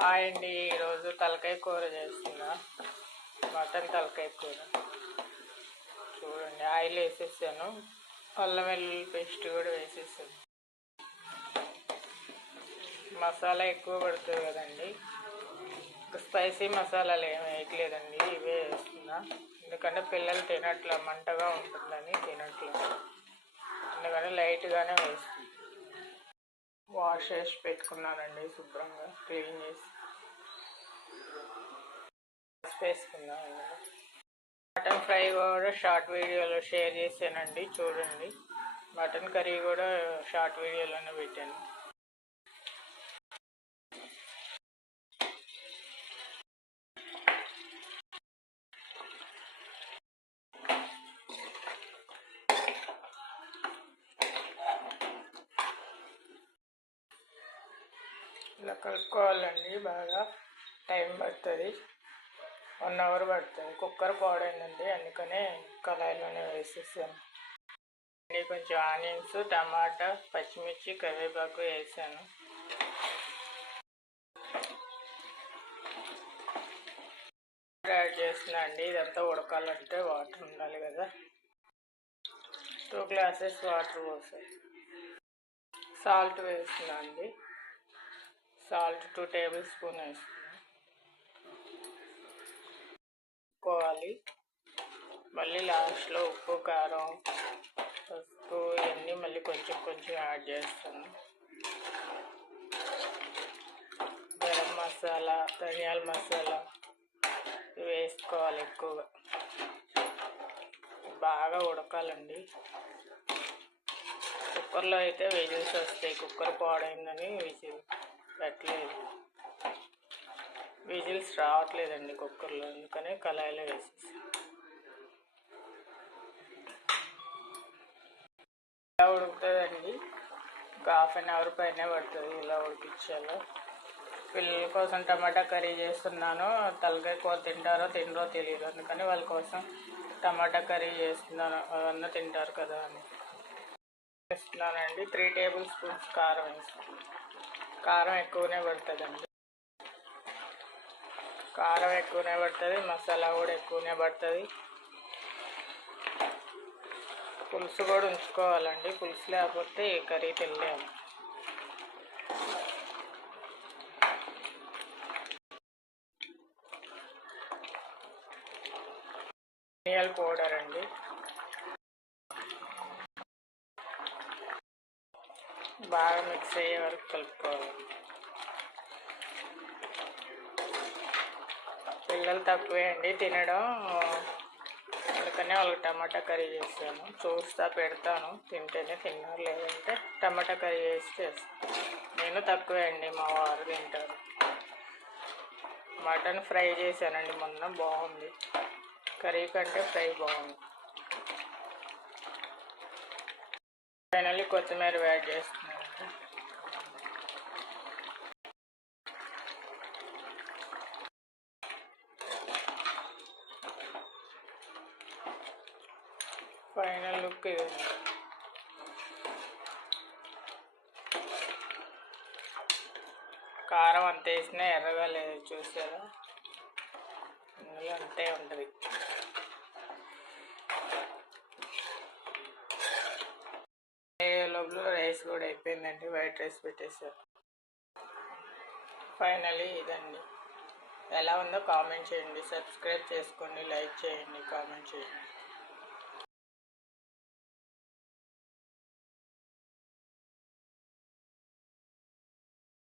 Hi అండి, ఈరోజు తలకాయ కూర చేస్తున్నా. మటన్ తలకాయ కూర. చూడండి, ఆయిల్ వేసేసాను, అల్లం వెల్లుల్లి పేస్ట్ కూడా వేసేసాను. మసాలా ఎక్కువ పడుతుంది కదండి, స్పైసీ మసాలాలు ఏమి వేయట్లేదండి, ఇవే వేస్తున్నా. ఎందుకంటే పిల్లలు తినట్లా, మంటగా ఉంటుందని తినట్లా, ఎందుకంటే లైట్గానే వేస్తుంది. వాష్ చేసి పెట్టుకున్నానండి, శుభ్రంగా క్లీన్ చేసి వేసుకున్నాను. మటన్ ఫ్రై కూడా షార్ట్ వీడియోలో షేర్ చేశానండి, చూడండి. మటన్ కర్రీ కూడా షార్ట్ వీడియోలోనే పెట్టాను. ఇలా కలుపుకోవాలండి, బాగా టైం పడుతుంది, 1 అవర్ పడుతుంది. కుక్కర్ పాడైందండి, అందుకనే కళాయిలోనే వేసేసాను. కొంచెం ఆనియన్స్, టమాటా, పచ్చిమిర్చి, కరివేపాకు వేసాను. యాడ్ చేస్తున్నా అండి, ఇదంతా ఉడకాలంటే వాటర్ ఉండాలి కదా. 2 గ్లాసెస్ వాటర్ పోసాను. సాల్ట్ వేస్తున్నా అండి, సాల్ట్ 2 టేబుల్ స్పూన్ వేస్తున్నాను. కోవాలి. మళ్ళీ లాస్ట్లో ఉప్పు, కారం, పసుపు ఇవన్నీ మళ్ళీ కొంచెం కొంచెం యాడ్ చేస్తాను. గరం మసాలా, ధనియాల మసాలా ఇవి వేసుకోవాలి ఎక్కువగా. బాగా ఉడకాలండి. కుక్కర్లో అయితే విజిల్స్ వస్తాయి, కుక్కర్ పాడైందని విజిల్ పెట్టలేదు. విజిల్స్ రావట్లేదండి కుక్కర్లో, అందుకనే కళాయిలో వేసేసి ఇలా ఉడుకుతుందండి. ఒక 1/2 అవర్ పైన పడుతుంది ఇలా ఉడికించాలో. పిల్లల కోసం టమాటా కర్రీ చేస్తున్నాను. తలకాయ కూర తింటారో తినరో తెలియదు, అందుకని వాళ్ళ కోసం టమాటా కర్రీ చేస్తున్నాను, అవన్నీ తింటారు కదా అని వేస్తున్నానండి. 3 టేబుల్ స్పూన్స్ కారం వేస్తాను. కారం ఎక్కువనే పడుతుందండి, కారం ఎక్కువనే పడుతుంది, మసాలా కూడా ఎక్కువనే పడుతుంది. పులుసు కూడా ఉంచుకోవాలండి, పులుసు లేకపోతే కర్రీ తినలేము. ధనియాల పౌడర్ అండి, బాగా మిక్స్ అయ్యే వరకు కలుపుకోవాలి. పిల్లలు తక్కువే అండి తినడం, అందుకనే వాళ్ళకి టమాటా కర్రీ చేస్తాను. చూస్తా పెడతాను, తింటేనే తిన్నారు, లేదంటే టమాటా కర్రీ చేసి చేస్తాను. నేను తక్కువే అండి, మా వారు తింటారు. మటన్ ఫ్రై చేశానండి మొన్న, బాగుంది. కర్రీ కంటే ఫ్రై బాగుంది. ఫైనల్లీ కొత్తిమీర యాడ్ చేస్తున్నాను. ఫైనల్ లుక్ ఇది. కారం అంత వేసినా ఎర్రగా లేదు, చూసారా, అందులో అంతే ఉంటుంది. లోపల రైస్ కూడా అయిపోయిందండి, వైట్ రైస్ పెట్టేసారు. ఫైనల్లీ ఇదండి. ఎలా ఉందో కామెంట్ చేయండి, సబ్స్క్రైబ్ చేసుకోండి, లైక్ చేయండి, కామెంట్ చేయండి.